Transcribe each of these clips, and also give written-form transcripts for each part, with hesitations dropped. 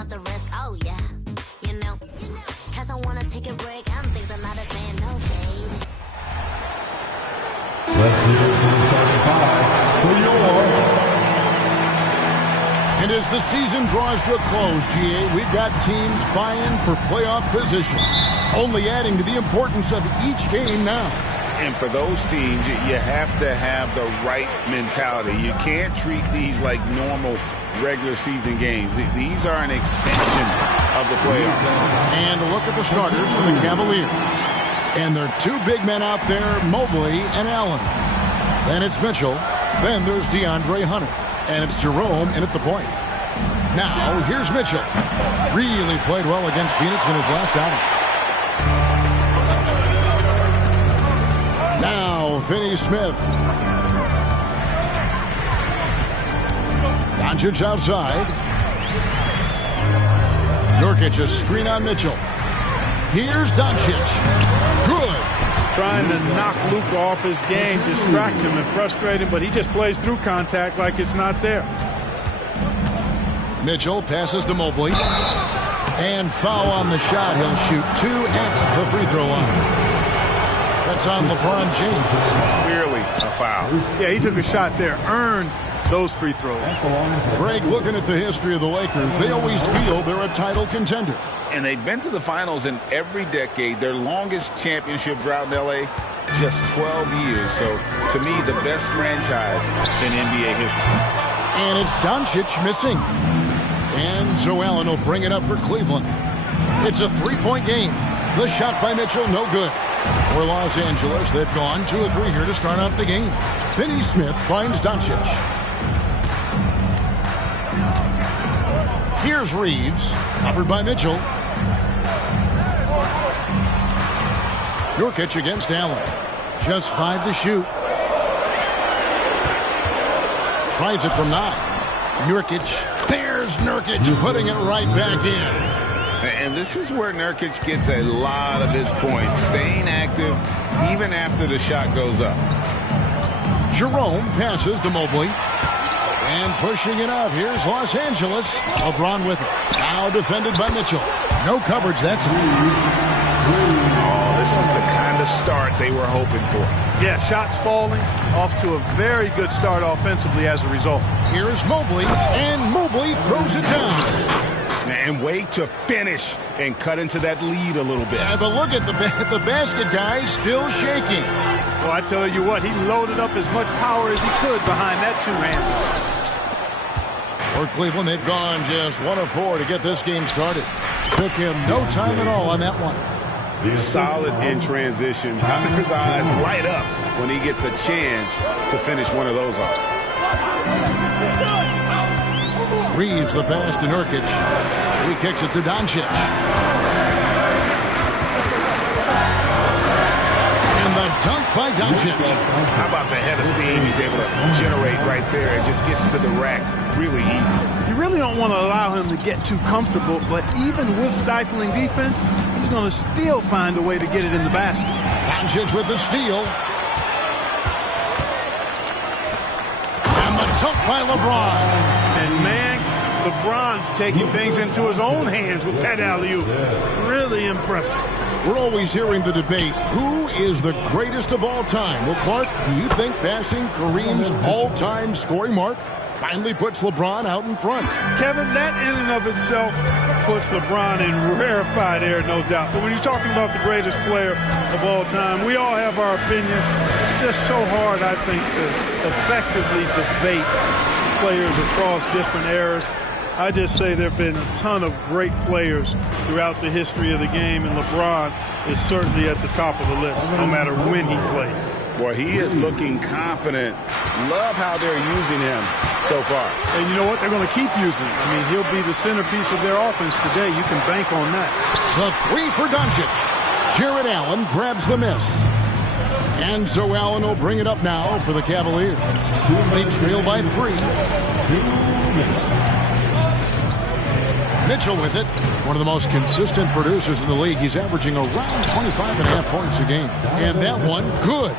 up the risk, oh yeah. You know, cause I wanna take a break and things are not the same, no babe. Let's hear it from the starting five for your... And as the season draws to a close, GA, we've got teams vying for playoff position, only adding to the importance of each game now. And for those teams, you have to have the right mentality. You can't treat these like normal regular season games. These are an extension of the playoffs. And look at the starters for the Cavaliers. And there are two big men out there, Mobley and Allen. Then it's Mitchell. Then there's DeAndre Hunter. And it's Jerome in at the point. Now, here's Mitchell. Really played well against Phoenix in his last outing. Now, Finney Smith. Doncic outside. Nurkic, a screen on Mitchell. Here's Doncic. Good. Trying to knock Luka off his game, distract him and frustrate him, but he just plays through contact like it's not there. Mitchell passes to Mobley. And foul on the shot. He'll shoot 2 at the free throw line. That's on LeBron James. Clearly a foul. Yeah, he took a shot there, earned those free throws. Greg, looking at the history of the Lakers, they always feel they're a title contender. And they've been to the finals in every decade. Their longest championship drought in L.A., just 12 years. So, to me, the best franchise in NBA history. And it's Doncic missing. And so Allen will bring it up for Cleveland. It's a 3-point game. The shot by Mitchell, no good. For Los Angeles, they've gone 2 of 3 here to start out the game. Finney Smith finds Doncic. Here's Reeves, covered by Mitchell. Nurkic against Allen. Just 5 to shoot. Tries it from 9. Nurkic. There's Nurkic putting it right back in. And this is where Nurkic gets a lot of his points. Staying active even after the shot goes up. Jerome passes to Mobley. And pushing it up. Here's Los Angeles. LeBron with it. Now defended by Mitchell. No coverage that time. This is the kind of start they were hoping for. Yeah, shots falling, off to a very good start offensively as a result. Here's Mobley, and Mobley throws it down. And wait to finish and cut into that lead a little bit. Yeah, but look at the basket guy still shaking. Well, I tell you what, he loaded up as much power as he could behind that two-hander. For Cleveland, they've gone just 1 of 4 to get this game started. Took him no time at all on that one. Solid in transition. Hunter's eyes light up when he gets a chance to finish one of those off. Reeves the pass to Nurkic. He kicks it to Doncic. And the dunk by Doncic. How about the head of steam he's able to generate right there? It just gets to the rack really easy. You really don't want to allow him to get too comfortable, but even with stifling defense, he's going to still find a way to get it in the basket. Doncic with the steal. And the dunk by LeBron. And man, LeBron's taking things into his own hands with that alley-oop. Really impressive. We're always hearing the debate, who is the greatest of all time? Well, Clark, do you think passing Kareem's all-time scoring mark finally puts LeBron out in front? Kevin, that in and of itself puts LeBron in rarefied air, no doubt. But when you're talking about the greatest player of all time, we all have our opinion. It's just so hard, I think, to effectively debate players across different eras. I just say there have been a ton of great players throughout the history of the game, and LeBron is certainly at the top of the list, no matter when he played. Boy, he is looking confident. Love how they're using him so far. And you know what? They're going to keep using him. I mean, he'll be the centerpiece of their offense today. You can bank on that. The 3 for Doncic. Jared Allen grabs the miss. And so Allen will bring it up now for the Cavaliers. They trail by 3. Mitchell with it. One of the most consistent producers in the league. He's averaging around 25.5 points a game. And that one, good.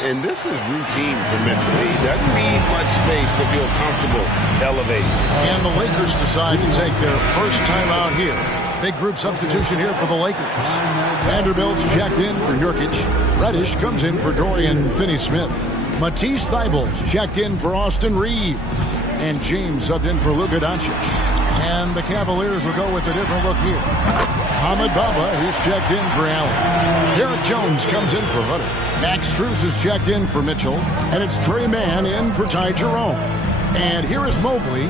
And this is routine for Mitchell. He doesn't need much space to feel comfortable elevating. And the Lakers decide to take their first time out here. Big group substitution here for the Lakers. Vanderbilt's checked in for Nurkic. Reddish comes in for Dorian Finney-Smith. Matisse Thybulle's checked in for Austin Reeves. And James subbed in for Luka Doncic. And the Cavaliers will go with a different look here. Ahmed Baba, he's checked in for Allen. Derek Jones comes in for Hunter. Max Strus is checked in for Mitchell. And it's Trey Mann in for Ty Jerome. And here is Mobley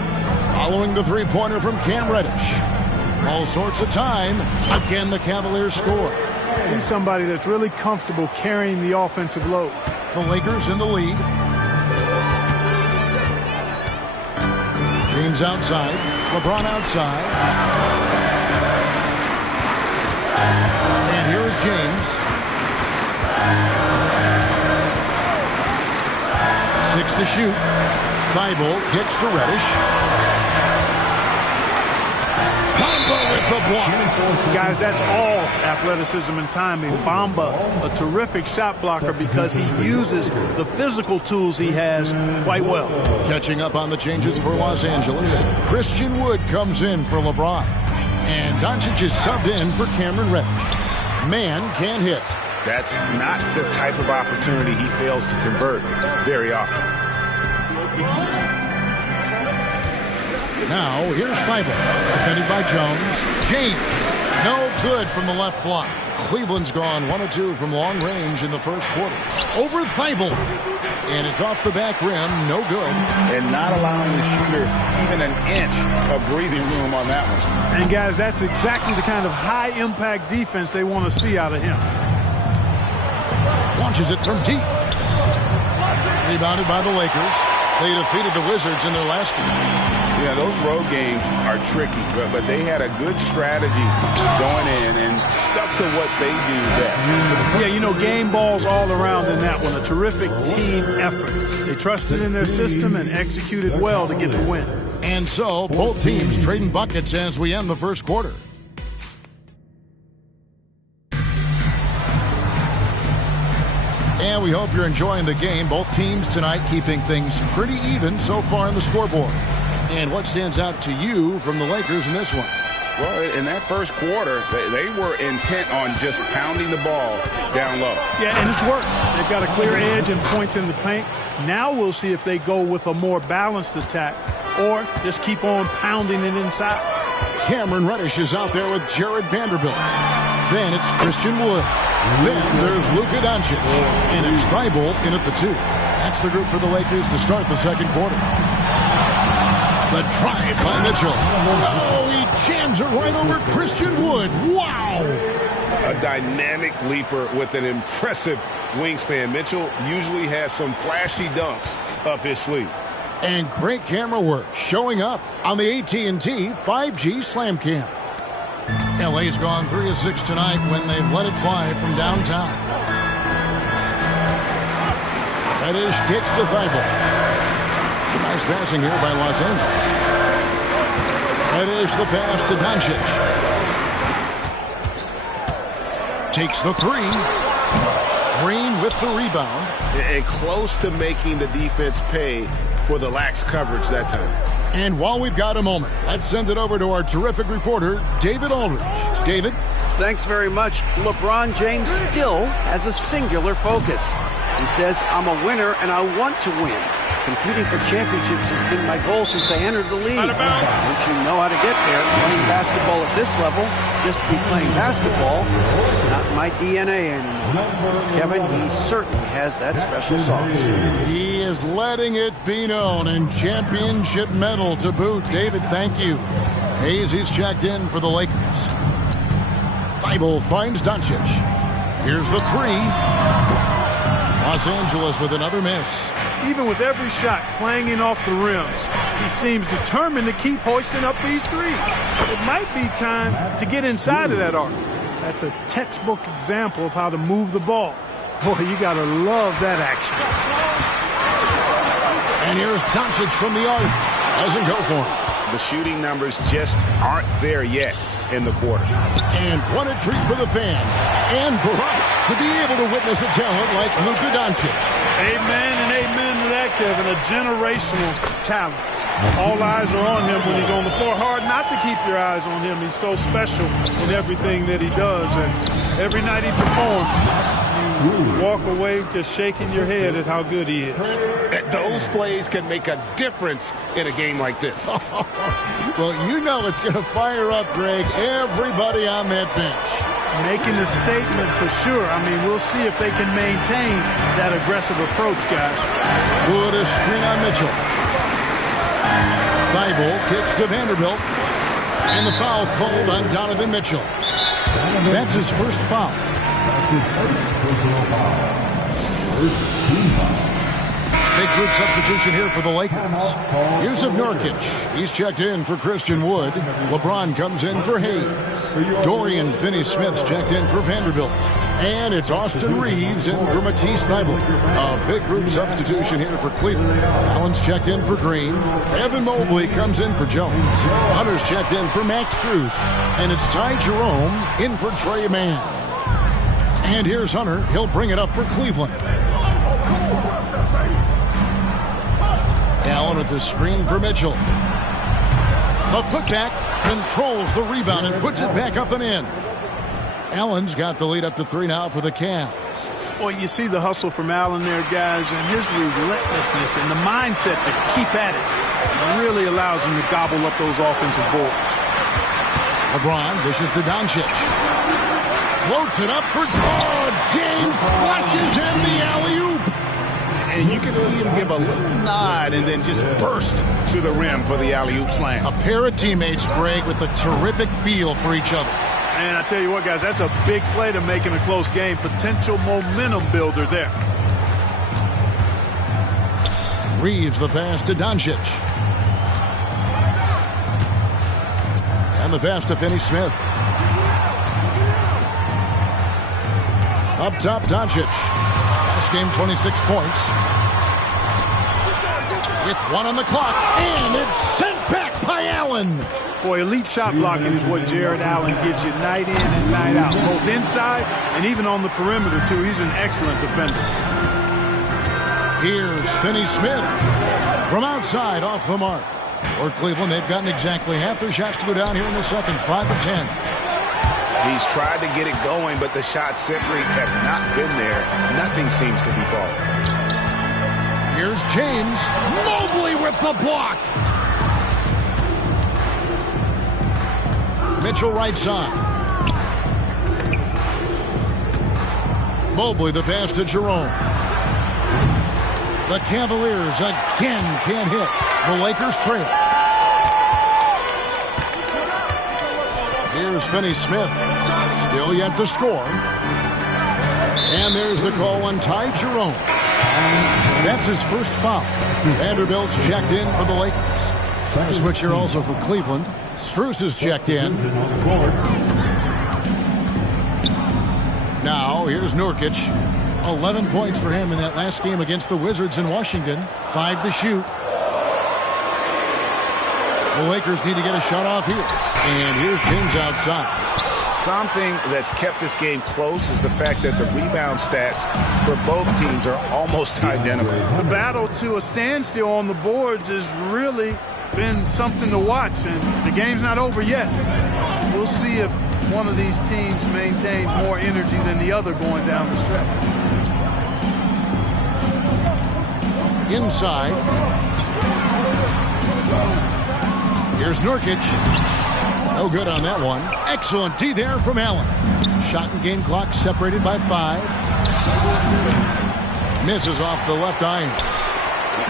following the three-pointer from Cam Reddish. All sorts of time. Again, the Cavaliers score. He's somebody that's really comfortable carrying the offensive load. The Lakers in the lead. James outside. LeBron outside. And here is James. 6 to shoot. Thybulle kicks to Reddish. Bamba with the block. Guys, that's all athleticism and timing. Bamba, a terrific shot blocker because he uses the physical tools he has quite well. Catching up on the changes for Los Angeles. Christian Wood comes in for LeBron. And Doncic is subbed in for Cameron Reddish. Man can't hit. That's not the type of opportunity he fails to convert very often. Now, here's Thybulle, defended by Jones. James, no good from the left block. Cleveland's gone 1 of 2 from long range in the first quarter. Over Thybulle, and it's off the back rim, no good. And not allowing the shooter even an inch of breathing room on that one. And, guys, that's exactly the kind of high-impact defense they want to see out of him. Launches it from deep. Rebounded by the Lakers. They defeated the Wizards in their last game. Yeah, those road games are tricky, but they had a good strategy going in and stuck to what they do best. Yeah, you know, game balls all around in that one. A terrific team effort. They trusted in their system and executed well to get the win. And so, both teams trading buckets as we end the first quarter. And we hope you're enjoying the game. Both teams tonight keeping things pretty even so far on the scoreboard. And what stands out to you from the Lakers in this one? Well, in that first quarter, they were intent on just pounding the ball down low. Yeah, and it's worked. They've got a clear edge and points in the paint. Now we'll see if they go with a more balanced attack or just keep on pounding it inside. Cameron Reddish is out there with Jared Vanderbilt. Then it's Christian Wood. Then there's Luka Doncic. And it's Thybulle in at the 2. That's the group for the Lakers to start the second quarter. The drive by Mitchell. Oh, he jams it right over Christian Wood. Wow! A dynamic leaper with an impressive wingspan. Mitchell usually has some flashy dunks up his sleeve. And great camera work showing up on the AT&T 5G Slam Cam. LA's gone 3 of 6 tonight when they've let it fly from downtown. Reddish kicks to Thybulle. Nice passing here by Los Angeles. Reddish the pass to Doncic. Takes the 3. Green with the rebound. And close to making the defense pay for the lax coverage that time. And while we've got a moment, let's send it over to our terrific reporter, David Aldridge. David? Thanks very much. LeBron James still has a singular focus. He says, I'm a winner and I want to win. Competing for championships has been my goal since I entered the league. Once you know how to get there, playing basketball at this level, just be playing basketball, it's not my DNA anymore. Kevin, he certainly has that special sauce. He is letting it be known, and championship medal to boot. David, thank you. Hayes, he's checked in for the Lakers. Thybulle finds Doncic. Here's the 3. Los Angeles with another miss. Even with every shot clanging off the rim, he seems determined to keep hoisting up these 3. It might be time to get inside of that arc. That's a textbook example of how to move the ball. Boy, you got to love that action. And here's Doncic from the arc. Doesn't go for him. The shooting numbers just aren't there yet. in the quarter. And what a treat for the fans and for us to be able to witness a talent like Luka Doncic. Amen and amen to that, Kevin. A generational talent. All eyes are on him when he's on the floor. Hard not to keep your eyes on him. He's so special in everything that he does. And every night he performs, you walk away just shaking your head at how good he is. Those plays can make a difference in a game like this. Well, you know it's going to fire up, Greg, everybody on that bench. Making a statement for sure. I mean, we'll see if they can maintain that aggressive approach, guys. Good screen on Mitchell. Thibault kicks to Vanderbilt. And the foul called on Donovan Mitchell. That's his first foul. That's his first personal foul. First team foul. Big group substitution here for the Lakers. Yusuf Nurkic. He's checked in for Christian Wood. LeBron comes in for Hayes. Dorian Finney-Smith's checked in for Vanderbilt. And it's Austin Reeves in for Matisse Thybulle. A big group substitution here for Cleveland. Allen's checked in for Green. Evan Mobley comes in for Jones. Hunter's checked in for Max Strus. And it's Ty Jerome in for Trey Mann. And here's Hunter. He'll bring it up for Cleveland. Allen with the screen for Mitchell. The putback controls the rebound and puts it back up and in. Allen's got the lead up to 3 now for the Cavs. Well, you see the hustle from Allen there, guys, and his relentlessness and the mindset to keep at it really allows him to gobble up those offensive boards. LeBron dishes to Doncic. Floats it up for James flushes in the alley-oop. And you can see him give a little nod and then just burst to the rim for the alley-oop slam. A pair of teammates, Greg, with a terrific feel for each other. And I tell you what, guys, that's a big play to make in a close game. Potential momentum builder there. Reeves the pass to Doncic. And the pass to Finney-Smith. Up top, Doncic. Last game, 26 points. With 1 on the clock, and it's sent back by Allen. Boy, elite shot blocking is what Jared Allen gives you night in and night out, both inside and even on the perimeter, too. He's an excellent defender. Here's Finney-Smith from outside off the mark. For Cleveland, they've gotten exactly half their shots to go down here in the second, 5 of 10. He's tried to get it going, but the shots simply have not been there. Nothing seems to be falling. Here's James. Mobley with the block. Mitchell right side. Mobley the pass to Jerome. The Cavaliers again can't hit. The Lakers trail. Here's Finney-Smith. Still yet to score. And there's the call on Ty Jerome. That's his first foul. Vanderbilt's checked in for the Lakers. A switch here also for Cleveland. Strus is checked in. Now, here's Nurkic. 11 points for him in that last game against the Wizards in Washington. 5 to shoot. The Lakers need to get a shot off here. And here's James outside. Something that's kept this game close is the fact that the rebound stats for both teams are almost identical. The battle to a standstill on the boards has really been something to watch, and the game's not over yet. We'll see if one of these teams maintains more energy than the other going down the stretch. Inside. Here's Nurkic. No good on that one. Excellent D there from Allen. Shot and game clock separated by 5. Misses off the left iron.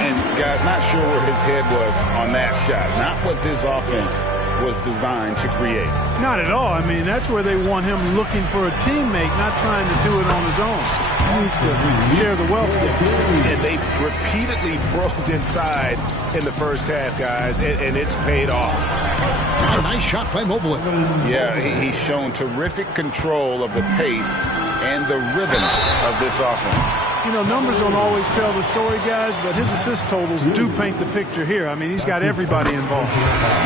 And, guys, not sure where his head was on that shot. Not what this offense was designed to create. Not at all. I mean, that's where they want him looking for a teammate, not trying to do it on his own. He needs to share the wealth there. And they've repeatedly probed inside in the first half, guys, and it's paid off. A nice shot by Mobley. Yeah, he's shown terrific control of the pace and the rhythm of this offense. You know, numbers don't always tell the story, guys, but his assist totals do paint the picture here. I mean, he's got everybody involved.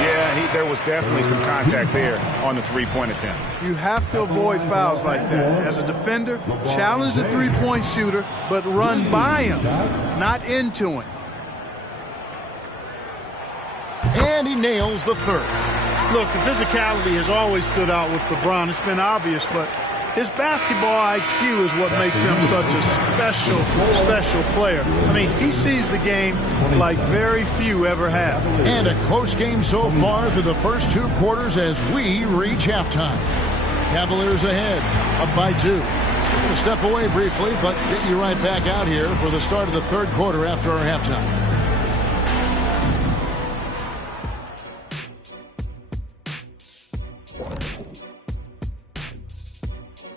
Yeah, there was definitely some contact there on the three-point attempt. You have to avoid fouls like that. As a defender, challenge the three-point shooter, but run by him, not into him. And he nails the third. Look, the physicality has always stood out with LeBron. It's been obvious, but his basketball IQ is what makes him such a special player. I mean, he sees the game like very few ever have. And a close game so far through the first 2 quarters as we reach halftime. Cavaliers ahead, up by 2. We'll step away briefly, but get you right back out here for the start of the third quarter after our halftime.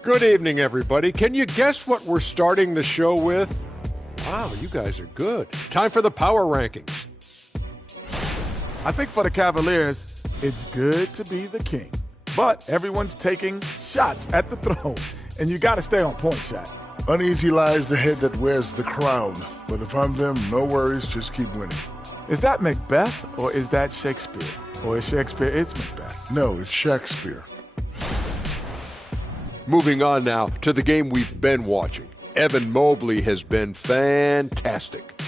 Good evening, everybody. Can you guess what we're starting the show with? Wow, you guys are good. Time for the power rankings. I think for the Cavaliers, it's good to be the king. But everyone's taking shots at the throne, and you got to stay on point, Shaq. Uneasy lies the head that wears the crown. But if I'm them, no worries, just keep winning. Is that Macbeth, or is that Shakespeare? Or is Shakespeare, it's Macbeth? No, it's Shakespeare. Moving on now to the game we've been watching. Evan Mobley has been fantastic.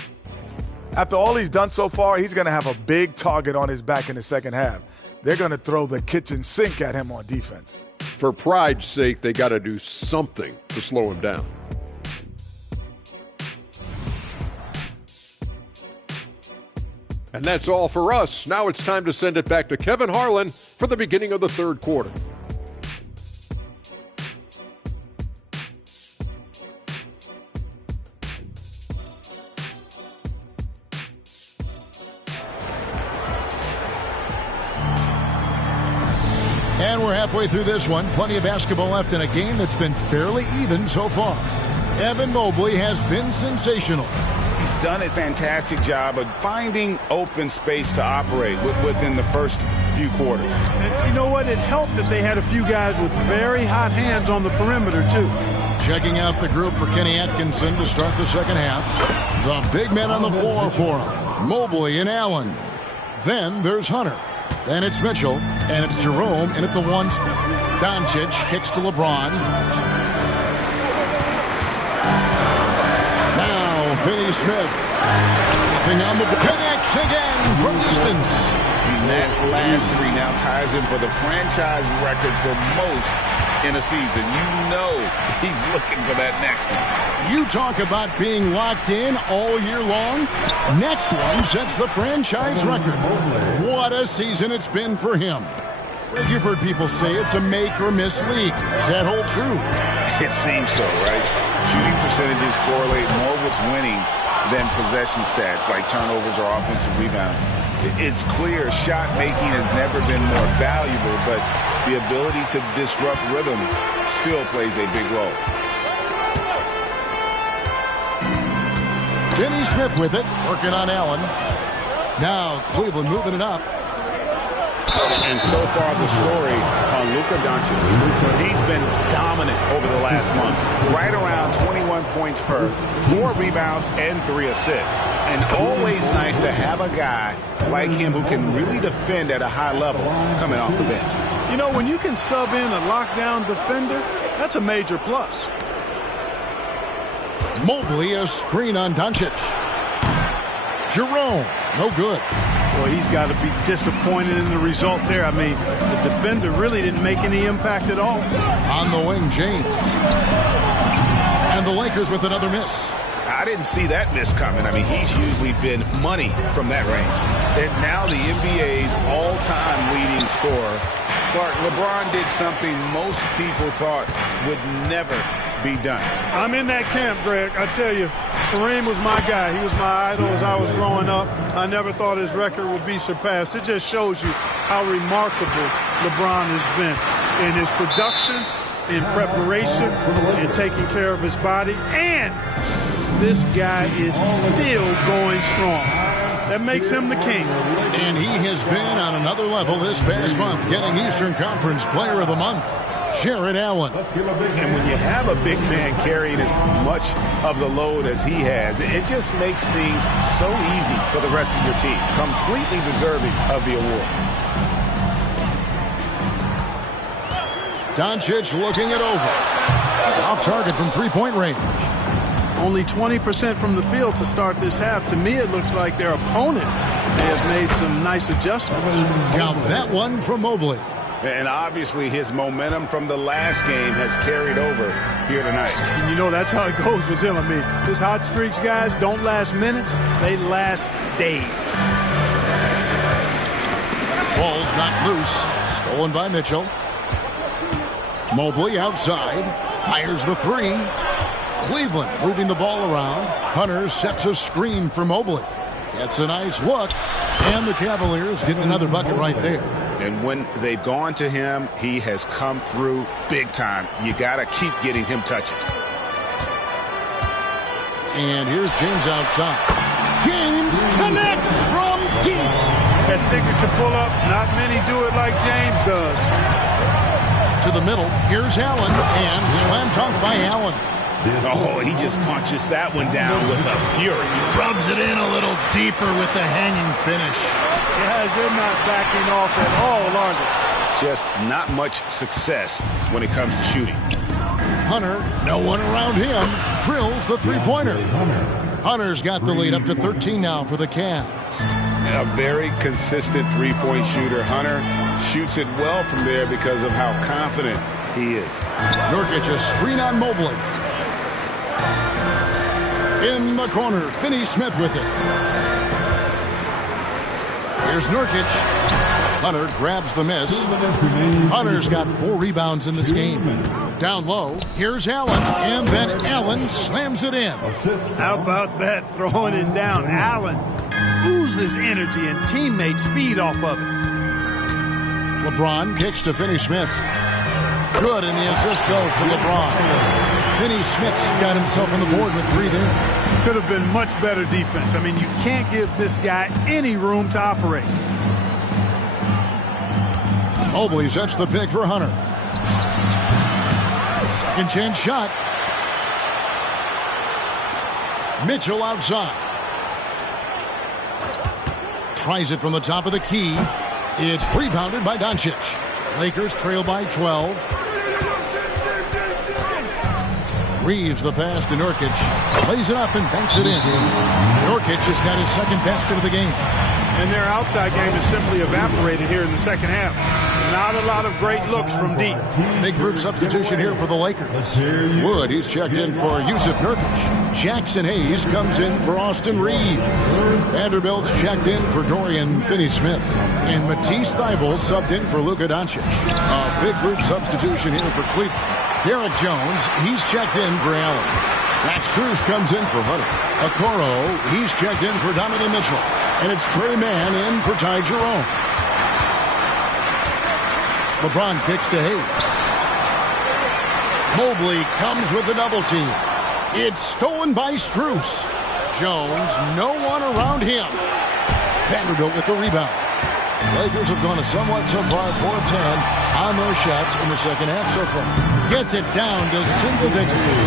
After all he's done so far, he's going to have a big target on his back in the second half. They're going to throw the kitchen sink at him on defense. For pride's sake, they got to do something to slow him down. And that's all for us. Now it's time to send it back to Kevin Harlan for the beginning of the third quarter. And we're halfway through this one. Plenty of basketball left in a game that's been fairly even so far. Evan Mobley has been sensational. He's done a fantastic job of finding open space to operate within the first few quarters. And you know what? It helped that they had a few guys with very hot hands on the perimeter, too. Checking out the group for Kenny Atkinson to start the second half. The big men on the floor for him. Mobley and Allen. Then there's Hunter. Then it's Mitchell, and it's Jerome in at the 1 spot. Doncic kicks to LeBron. Now Finney Smith. On the connects again from distance. And that last three now ties him for the franchise record for most in a season. You know he's looking for that next one. You talk about being locked in all year long. Next one sets the franchise record. What a season it's been for him. You've heard people say it's a make-or-miss league. Does that hold true? It seems so, right? Shooting percentages correlate more with winning than possession stats like turnovers or offensive rebounds. It's clear shot making has never been more valuable, but the ability to disrupt rhythm still plays a big role. Finney Smith with it, working on Allen. Now Cleveland moving it up. And so far the story on Luka Doncic. He's been dominant over the last month. Right around 21 points per, 4 rebounds, and 3 assists. And always nice to have a guy like him who can really defend at a high level coming off the bench. You know, when you can sub in a lockdown defender, that's a major plus. Mobley, a screen on Doncic. Jerome, no good. Well, he's got to be disappointed in the result there. I mean, the defender really didn't make any impact at all. On the wing, James. And the Lakers with another miss. I didn't see that miss coming. I mean, he's usually been money from that range. And now the NBA's all-time leading scorer. Clark, LeBron did something most people thought would never be done. I'm in that camp, Greg. I tell you, Kareem was my guy. He was my idol as I was growing up. I never thought his record would be surpassed. It just shows you how remarkable LeBron has been in his production, in preparation, in taking care of his body. And this guy is still going strong. That makes him the king. And he has been on another level this past month, getting Eastern Conference Player of the Month. Jared Allen. And when you have a big man carrying as much of the load as he has, it just makes things so easy for the rest of your team. Completely deserving of the award. Doncic looking it over. Off target from three-point range. Only 20% from the field to start this half. To me, it looks like their opponent may have made some nice adjustments. Count that one from Mobley. And obviously his momentum from the last game has carried over here tonight. And you know, that's how it goes with him. I mean, his hot streaks, guys, don't last minutes. They last days. Ball's not loose. Stolen by Mitchell. Mobley outside. Fires the three. Cleveland moving the ball around. Hunter sets a screen for Mobley. Gets a nice look. And the Cavaliers getting another bucket right there. And when they've gone to him, he has come through big time. You got to keep getting him touches. And here's James outside. James connects from deep. That signature pull-up, not many do it like James does. To the middle, here's Allen, and slam dunk by Allen. Oh, he just punches that one down with a fury. Rubs it in a little deeper with the hanging finish. Guys, they're not backing off at all, are they? Just not much success when it comes to shooting. Hunter, no one around him, drills the three-pointer. Hunter's got the lead up to 13 now for the Cavs. A very consistent three-point shooter. Hunter shoots it well from there because of how confident he is. Nurkic a screen on Mobley. In the corner, Finney-Smith with it. Here's Nurkic. Hunter grabs the miss. Hunter's got 4 rebounds in this game. Down low, here's Allen, and then Allen slams it in. How about that, throwing it down? Allen oozes energy, and teammates feed off of it. LeBron kicks to Finney-Smith. Good, and the assist goes to LeBron. Finney-Smith's got himself on the board with 3 there. Could have been much better defense. I mean, you can't give this guy any room to operate. Mobley sets the pick for Hunter. Second chance shot. Mitchell outside. Tries it from the top of the key. It's rebounded by Doncic. Lakers trail by 12. Reeves the pass to Nurkic. Plays it up and banks it in. Nurkic has got his second basket of the game. And their outside game is simply evaporated here in the second half. Not a lot of great looks from deep. Big group substitution here for the Lakers. Wood, he's checked in for Yusuf Nurkic. Jackson Hayes comes in for Austin Reeves. Vanderbilt's checked in for Dorian Finney-Smith. And Matisse Thybulle subbed in for Luka Doncic. A big group substitution here for Cleveland. Derek Jones, he's checked in for Allen. Max Strus comes in for Hunter. Okoro, he's checked in for Donovan Mitchell. And it's Trey Mann in for Ty Jerome. LeBron kicks to Hayes. Mobley comes with the double team. It's stolen by Strus. Jones, no one around him. Vanderbilt with the rebound. Lakers have gone a somewhat subpar 4 of 10 on their shots in the second half so far. Gets it down to single digits.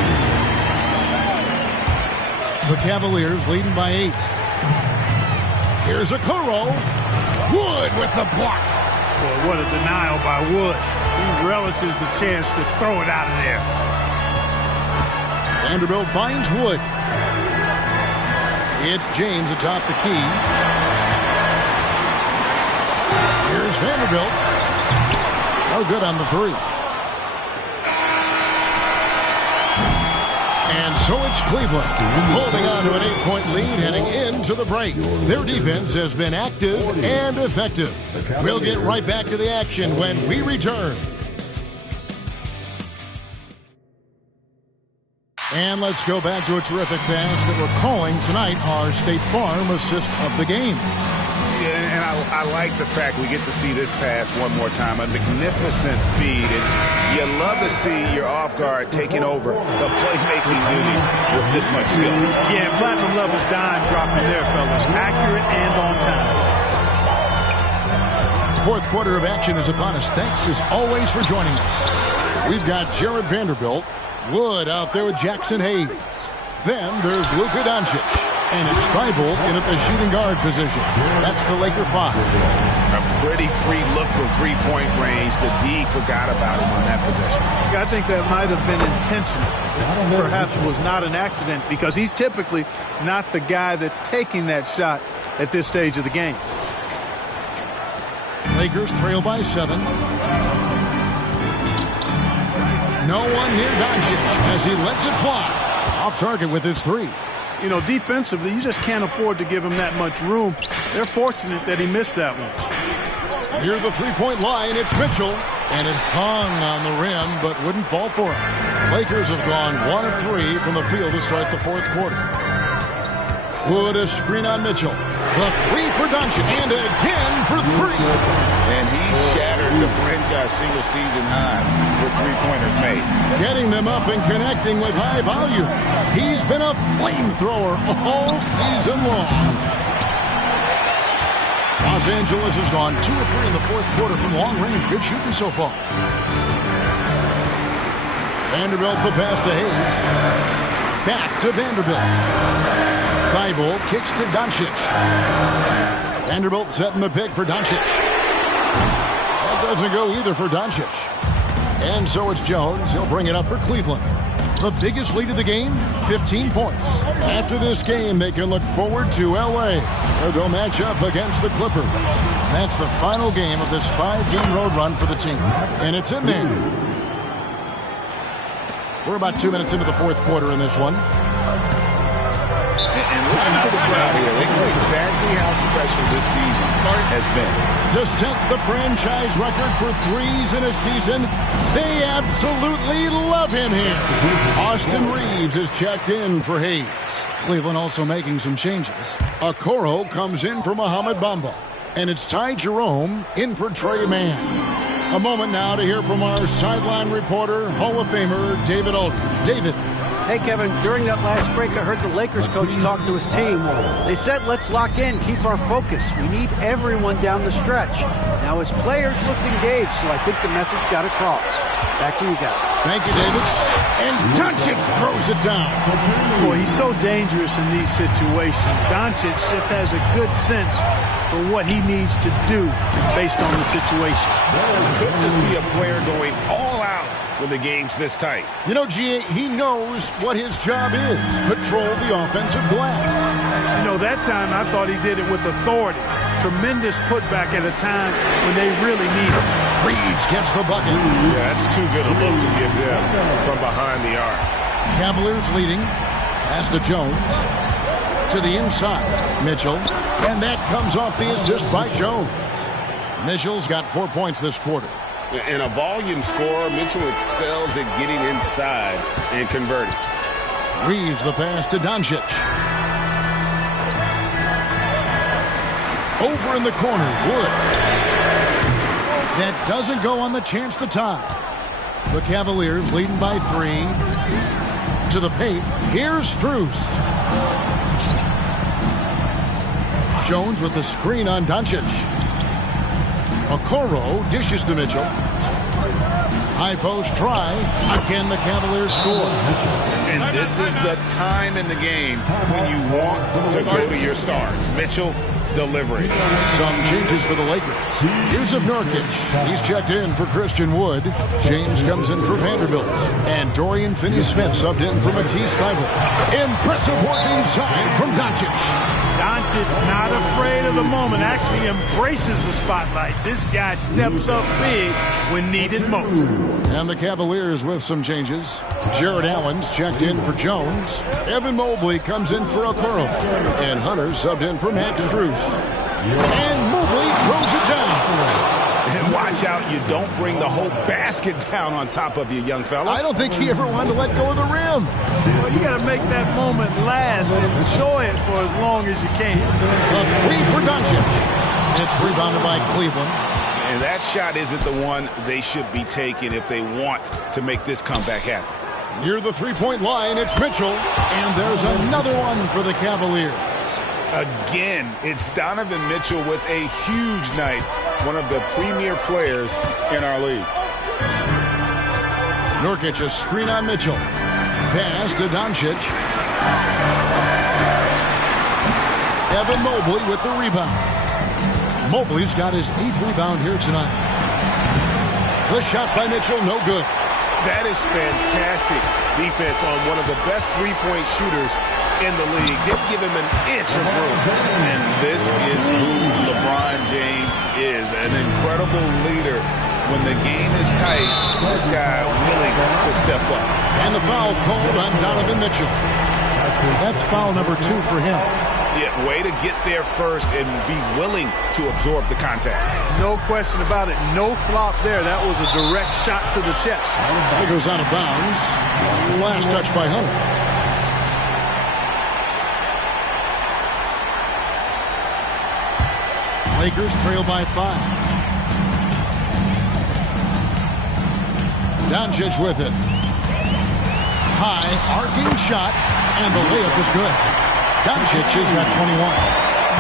The Cavaliers leading by 8. Here's Okoro. Wood with the block. Boy, what a denial by Wood. He relishes the chance to throw it out of there. Vanderbilt finds Wood. It's James atop the key. Here's Vanderbilt. No good on the 3. And so it's Cleveland holding on to an 8-point lead heading into the break. Their defense has been active and effective. We'll get right back to the action when we return. And let's go back to a terrific pass that we're calling tonight our State Farm assist of the game. Yeah, and I like the fact we get to see this pass one more time. A magnificent feed. And you love to see your off guard taking over the playmaking duties with this much skill. Yeah, platinum level dime dropping there, fellas. Accurate and on time. Fourth quarter of action is upon us. Thanks as always for joining us. We've got Jared Vanderbilt, Wood out there with Jackson Hayes. Then there's Luka Doncic, and it's Thybulle in at the shooting guard position. That's the Laker 5. A pretty free look from three-point range. The D forgot about him on that possession. I think that might have been intentional. Perhaps it was not an accident because he's typically not the guy that's taking that shot at this stage of the game. Lakers trail by 7. No one near Doncic as he lets it fly. Off target with his 3. You know, defensively, you just can't afford to give him that much room. They're fortunate that he missed that one. Near the three-point line, it's Mitchell. And it hung on the rim, but wouldn't fall for him. Lakers have gone 1 of 3 from the field to start the fourth quarter. Wood a screen on Mitchell. The 3 for Doncic, and again for 3. And he shattered the franchise single-season high for three-pointers made. Getting them up and connecting with high volume. He's been a flamethrower all season long. Los Angeles has gone 2 of 3 in the fourth quarter from long range. Good shooting so far. Vanderbilt the pass to Hayes. Back to Vanderbilt. Thybulle kicks to Doncic. Vanderbilt setting the pick for Doncic. That doesn't go either for Doncic. And so it's Jones. He'll bring it up for Cleveland. The biggest lead of the game, 15 points. After this game, they can look forward to L.A., where they'll match up against the Clippers. And that's the final game of this 5-game road run for the team. And it's in there. We're about 2 minutes into the fourth quarter in this one. And listen to the crowd here. They know exactly how special this season has been. To set the franchise record for threes in a season, they absolutely love him here. Austin Reeves is checked in for Hayes. Cleveland also making some changes. Okoro comes in for Mohamed Bamba. And it's Ty Jerome in for Trey Mann. A moment now to hear from our sideline reporter, Hall of Famer David Aldridge. David. Hey, Kevin, during that last break, I heard the Lakers coach talk to his team. They said, let's lock in, keep our focus. We need everyone down the stretch. Now, his players looked engaged, so I think the message got across. Back to you guys. Thank you, David. And Doncic throws it down. Boy, he's so dangerous in these situations. Doncic just has a good sense for what he needs to do based on the situation. Good to see a player going all out when the game's this tight. You know, G.A., he knows what his job is. Control the offensive glass. You know, that time I thought he did it with authority. Tremendous putback at a time when they really need him. Reeves gets the bucket. Yeah, that's too good a look to give them from behind the arc. Cavaliers leading. Pass to Jones. To the inside. Mitchell. And that comes off the assist by Jones. Mitchell's got 4 points this quarter. And a volume scorer, Mitchell excels at getting inside and converting. Reeves the pass to Doncic. Over in the corner, Wood. That doesn't go on the chance to tie. The Cavaliers leading by 3. To the paint, here's Strus. Jones with the screen on Doncic. Okoro dishes to Mitchell. High post try. Again, the Cavaliers score. And this is the time in the game when you want to go to your stars. Mitchell delivering. Some changes for the Lakers. Yusuf Nurkic. He's checked in for Christian Wood. James comes in for Vanderbilt. And Dorian Finney-Smith subbed in for Matisse Thybulle. Impressive work inside from Doncic. Doncic not afraid of the moment, actually embraces the spotlight. This guy steps up big when needed most. And the Cavaliers with some changes. Jared Allen's checked in for Jones. Evan Mobley comes in for Okoro. And Hunter subbed in for Max Strus. And Mobley throws it down. And watch out, you don't bring the whole basket down on top of you, young fella. I don't think he ever wanted to let go of the rim. Well, you got to make that moment last and enjoy it for as long as you can. A 3 for Doncic. It's rebounded by Cleveland. And that shot isn't the one they should be taking if they want to make this comeback happen. Near the three-point line, it's Mitchell. And there's another one for the Cavaliers. Again, it's Donovan Mitchell with a huge night one of the premier players in our league. Nurkic, a screen on Mitchell. Pass to Doncic. Evan Mobley with the rebound. Mobley's got his 8th rebound here tonight. The shot by Mitchell, no good. That is fantastic defense on one of the best three-point shooters in the league. Didn't give him an inch of room. And this is who LeBron James is, an incredible leader. When the game is tight, this guy willing to step up. And the foul called on Donovan Mitchell. That's foul number 2 for him. Yeah, way to get there first and be willing to absorb the contact. No question about it. No flop there. That was a direct shot to the chest. It goes out of bounds. Last touch by Hunter. Lakers trail by 5. Doncic with it. High, arcing shot, and the layup is good. Doncic has got 21.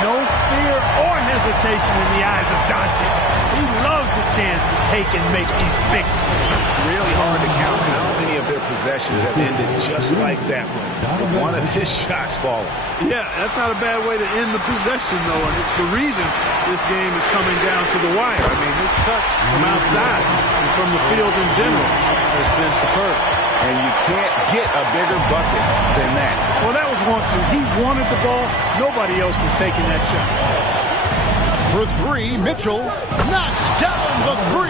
No fear or hesitation in the eyes of Doncic. He loves the chance to take and make these big. Really hard to count how many of their possessions have ended just like that one, with one of his shots falling. Yeah, that's not a bad way to end the possession, though, and it's the reason this game is coming down to the wire. I mean, his touch from outside and from the field in general has been superb. And you can't get a bigger bucket than that. Well, that was 1-2. He wanted the ball. Nobody else was taking that shot. For 3, Mitchell knocks down the 3.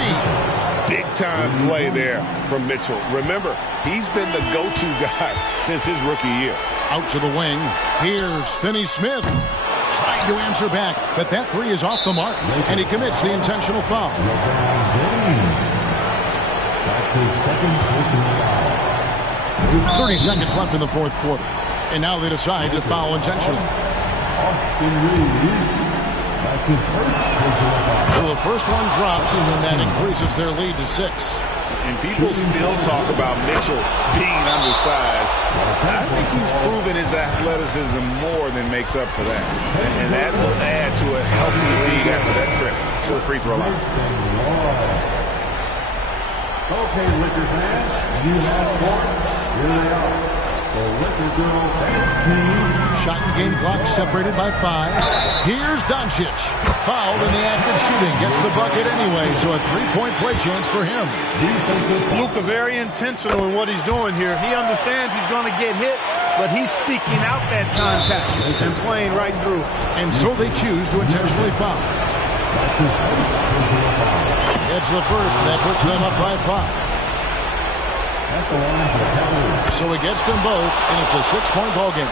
Big-time play there from Mitchell. Remember, he's been the go-to guy since his rookie year. Out to the wing. Here's Finney Smith. Trying to answer back, but that 3 is off the mark, and he commits the intentional foul. That's his second personal foul. 30 seconds left in the 4th quarter. And now they decide to foul intentionally. Austin Reeves. That's his first personal foul. So the first one drops, and that increases their lead to 6. And people still talk about Mitchell being undersized. I think he's proven his athleticism more than makes up for that. And that will add to a healthy league after that trip to the free throw line. Okay, Lakers fans, you have 4. Here they are. The Laker Girl team. Shot and game clock separated by 5. Here's Doncic. Fouled in the act of shooting. Gets the bucket anyway, so a 3-point play chance for him. Luka very intentional in what he's doing here. He understands he's going to get hit, but he's seeking out that contact and playing right through. And so they choose to intentionally foul. That's his first personal foul. It's the first, and that puts them up by 5. At the line for Cavaliers. So he gets them both, and it's a 6-point ball game.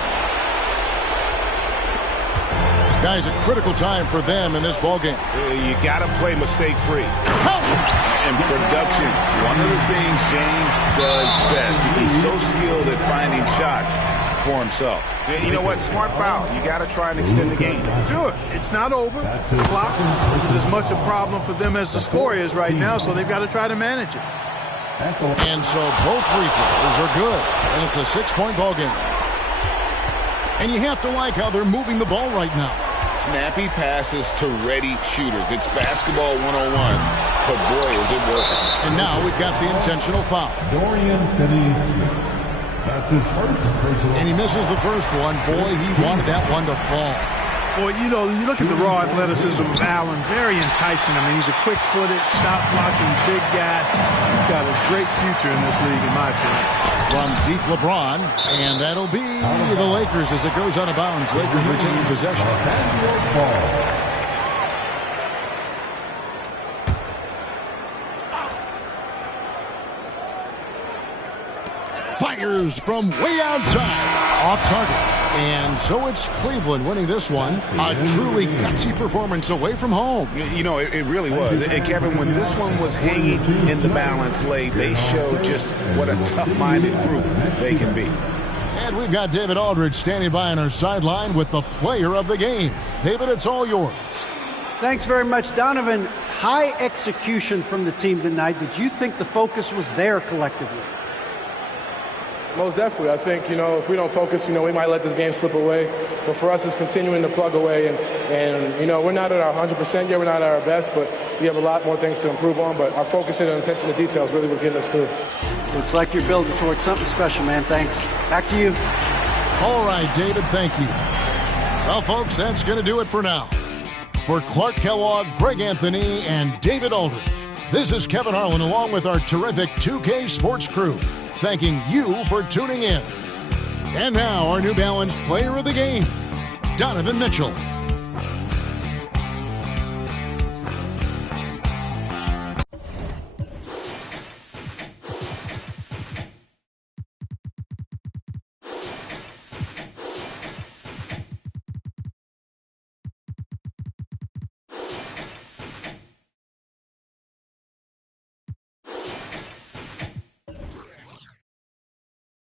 Guys, a critical time for them in this ball game. You got to play mistake-free. And production, one of the things James does best. He's so skilled at finding shots for himself. You know what? Smart foul. You got to try and extend the game. Sure. It's not over. The clock is as much a problem for them as the score is right now, so they've got to try to manage it. And so both free throws are good, and it's a 6-point ball game. And you have to like how they're moving the ball right now. Snappy passes to ready shooters. It's basketball 101, but boy, is it working. And now we've got the intentional foul. Dorian Finney-Smith. That's his first personal. And he misses the first one. Boy, he wanted that one to fall. Well, you know, you look at the raw athleticism of Allen, very enticing. I mean, he's a quick-footed, shot-blocking big guy. He's got a great future in this league, in my opinion. From deep LeBron, and that'll be the Lakers as it goes out of bounds. Lakers retain possession. Fires from way outside, off target. And so it's Cleveland winning this one. A truly gutsy performance away from home. You know, it really was. And Kevin, when this one was hanging in the balance late, they showed just what a tough-minded group they can be. And we've got David Aldridge standing by on our sideline with the player of the game. David, it's all yours. Thanks very much, Donovan. High execution from the team tonight. Did you think the focus was there collectively? Most definitely. I think, if we don't focus, we might let this game slip away. But for us, it's continuing to plug away. And we're not at our 100% yet. We're not at our best, but we have a lot more things to improve on. But our focus and attention to details really was getting us through. Looks like you're building towards something special, man. Thanks. Back to you. All right, David, thank you. Well, folks, that's going to do it for now. For Clark Kellogg, Greg Anthony, and David Aldridge, this is Kevin Harlan along with our terrific 2K Sports crew, thanking you for tuning in. And now, our New Balance player of the game, Donovan Mitchell.